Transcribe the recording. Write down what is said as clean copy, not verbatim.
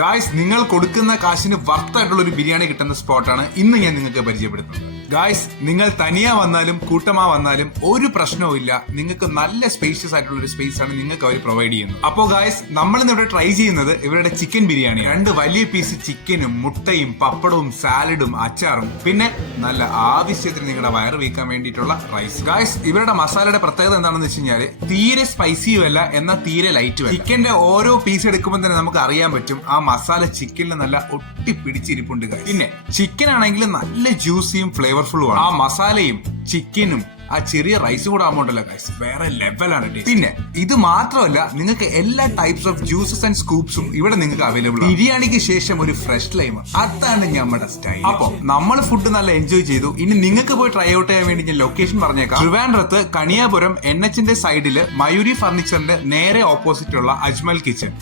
Guys, നിങ്ങൾ കൊടുക്കുന്ന കാശിന് വർത്തായിട്ടുള്ള ഒരു ബിരിയാണി കിട്ടുന്ന സ്പോട്ടാണ് ഇന്ന് ഞാൻ നിങ്ങൾക്ക് പരിചയപ്പെടുത്തുന്നത്. ഗായ്സ്, നിങ്ങൾ തനിയാ വന്നാലും കൂട്ടമാ വന്നാലും ഒരു പ്രശ്നവും ഇല്ല. നിങ്ങൾക്ക് നല്ല സ്പേഷ്യസ് ആയിട്ടുള്ള ഒരു സ്പേസ് ആണ് നിങ്ങൾക്ക് അവർ പ്രൊവൈഡ് ചെയ്യുന്നത്. അപ്പോ ഗായ്സ്, നമ്മൾ ഇന്ന് ഇവിടെ ട്രൈ ചെയ്യുന്നത് ഇവരുടെ ചിക്കൻ ബിരിയാണി. 2 വലിയ പീസ് ചിക്കനും മുട്ടയും പപ്പടവും സാലഡും അച്ചാറും പിന്നെ നല്ല ആവശ്യത്തിന് നിങ്ങളുടെ വയറ് വീക്കാൻ വേണ്ടിയിട്ടുള്ള റൈസ്. ഗായ്സ്, ഇവരുടെ മസാലയുടെ പ്രത്യേകത എന്താണെന്ന് വെച്ച് കഴിഞ്ഞാൽ തീരെ സ്പൈസിയും അല്ല എന്നാൽ തീരെ ലൈറ്റും അല്ല. ചിക്കന്റെ ഓരോ പീസ് എടുക്കുമ്പോൾ തന്നെ നമുക്ക് അറിയാൻ പറ്റും ആ മസാല ചിക്കനിൽ നല്ല ഒട്ടിപ്പിടിച്ചിരിപ്പുണ്ട്. പിന്നെ ചിക്കൻ ആണെങ്കിൽ നല്ല ജ്യൂസിയും ഫ്ലേവർഫുള്ളും ആണ്. ആ മസാലയും ചിക്കനും ആ ചെറിയ റൈസ് കൂടെ ആവുമ്പോണ്ടല്ലോ ഗൈസ്, വേറെ ലെവലാണ് ടേസ്റ്റ്. പിന്നെ ഇത് മാത്രമല്ല, നിങ്ങൾക്ക് എല്ലാ ടൈപ്സ് ഓഫ് ജ്യൂസസ് ആൻഡ് സ്കൂപ്സും ഇവിടെ നിങ്ങൾക്ക് അവൈലബിൾ ആണ്. ബിരിയാണിക്ക് ശേഷം ഒരു ഫ്രഷ് ലൈം, അതാണ് നമ്മുടെ സ്റ്റൈൽ. അപ്പൊ നമ്മൾ ഫുഡ് നല്ല എൻജോയ് ചെയ്തു. ഇനി നിങ്ങൾക്ക് പോയി ട്രൈ ഔട്ട് ചെയ്യാൻ വേണ്ടി ഞാൻ ലൊക്കേഷൻ പറഞ്ഞേക്കാം. ട്രിവാൻഡ്രത്ത് കണിയാപുരം NH-ന്റെ സൈഡില് മയൂരി ഫർണിച്ചറിന്റെ നേരെ ഓപ്പോസിറ്റ് ഉള്ള അജ്മൽ കിച്ചൺ.